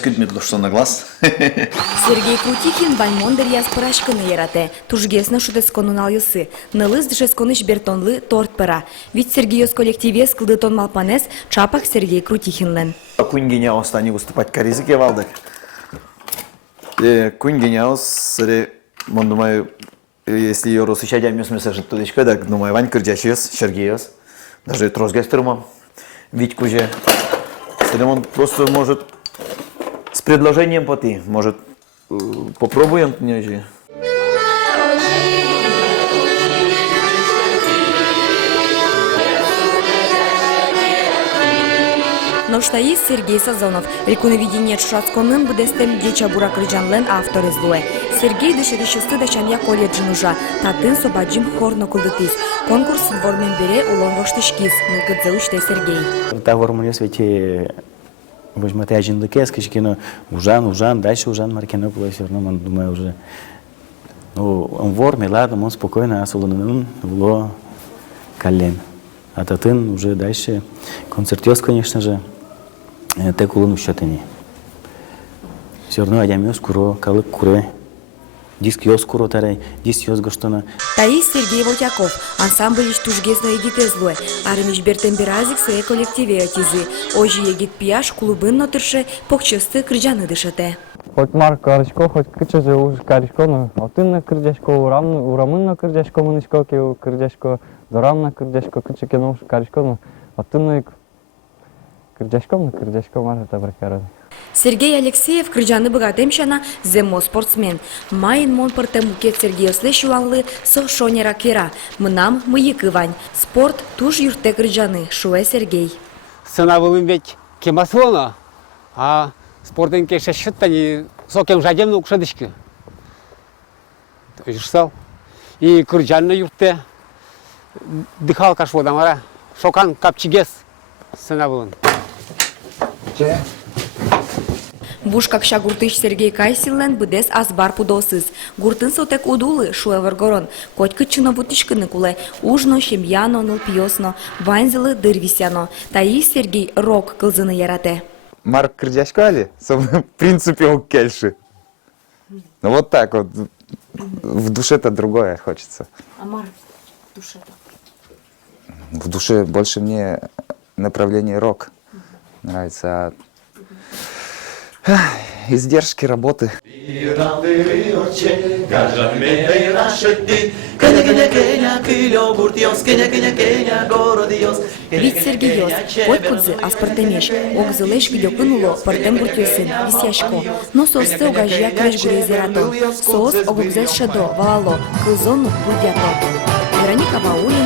скидмедло, что на глаз. Сергей Крутихин баймондер яз пырашкыны ярате. Тужгесна шудес конунал юсы. Нылыз дышес коныш бертонлы торт пыра. Ведь Сергей ёс коллективес кылды тон малпанес чапах Сергей Крутихинлен. Куньгеня остани выступать каризике валдык. Куньгеня сре, мон думаю, если ее росычадя мёсмеса же тудечка, так думаю, Вань Кырдячиос, Сергеёс, даже трозгестерма, Витьку же. Он просто может с предложением поты, может попробуем княжи. Но что есть Сергей Сазонов, рекуновидение Чушацконын будестем Деча Буракрыджанлен автор излуэ. Сергей дышит еще стыда чанья колледжи нужа, татын собаджим хорно кулдытис. Конкурс двормен бере улон воштышкис, нылкыдзелыште Сергей. Тавор мне свете возьмет один лыкес, кичкино ужан, дальше ужан маркино было все равно, думаю уже. Ну, он вор, ладно, он спокойно, а солонын вло колен. А татын уже дальше концертёс, конечно же. Те кулын ущатыни. Все равно адямёс куро, калык куре. Диск ёс куро тарай, диск ёс гоштона. Таис Сергей Волтяков, ансамбль Тужгесно егит эзлуэ. Армиш бертемберазик своей коллективе отизы. Ожи егит пияш клубын нотырше, покчесты крыджаны дышате. Хоть Марк Карачко, хоть кычезе уж Карачко, но отын крыджашко, урамын на крыджашко, мынышко, ки крыджашко, дорам на крыджашко, кычекено уж Карачко, но отын Кырджашком мар это бракарады. Сергей Алексеев крыджаны богатемшана земо спортсмен. Майын мон портемукет Сергей Ослещуланлы со шонера кера. Мнам мыйык Ивань. Спорт туж юрте крыджаны. Шуэ Сергей. Сынавылым ведь кемаслона, а спортен кеше считани сокем жадем укшадышки. Ишсал. И крыджаны юрте дыхал кашводамара. Шокан капчигес сынавылым. Бушкакша гуртыш Сергей Кайсиллен быдес азбар пудосыз. Гуртын сотек удулы шуэвар горон. Коть кычыно бутышкыны куле. Ужно, шемьяно, нылпиосно, ванзелы дырвисяно. Таис Сергей рок кылзыны ярате. Марк Кырдячко али? В принципе, у кельши. Ну вот так вот. В душе-то другое хочется. А Марк в душе-то? В душе больше мне направление рок нравится. Издержки работы. Ведь Сергейос, хоть кудзы, а спартемеш, огзылеш видеокынуло, партем буртюсын, висяшко. Но состы угажья креш гурезератон, сос огогзет шедо, валало, кылзону бурдято. Вероника Баули,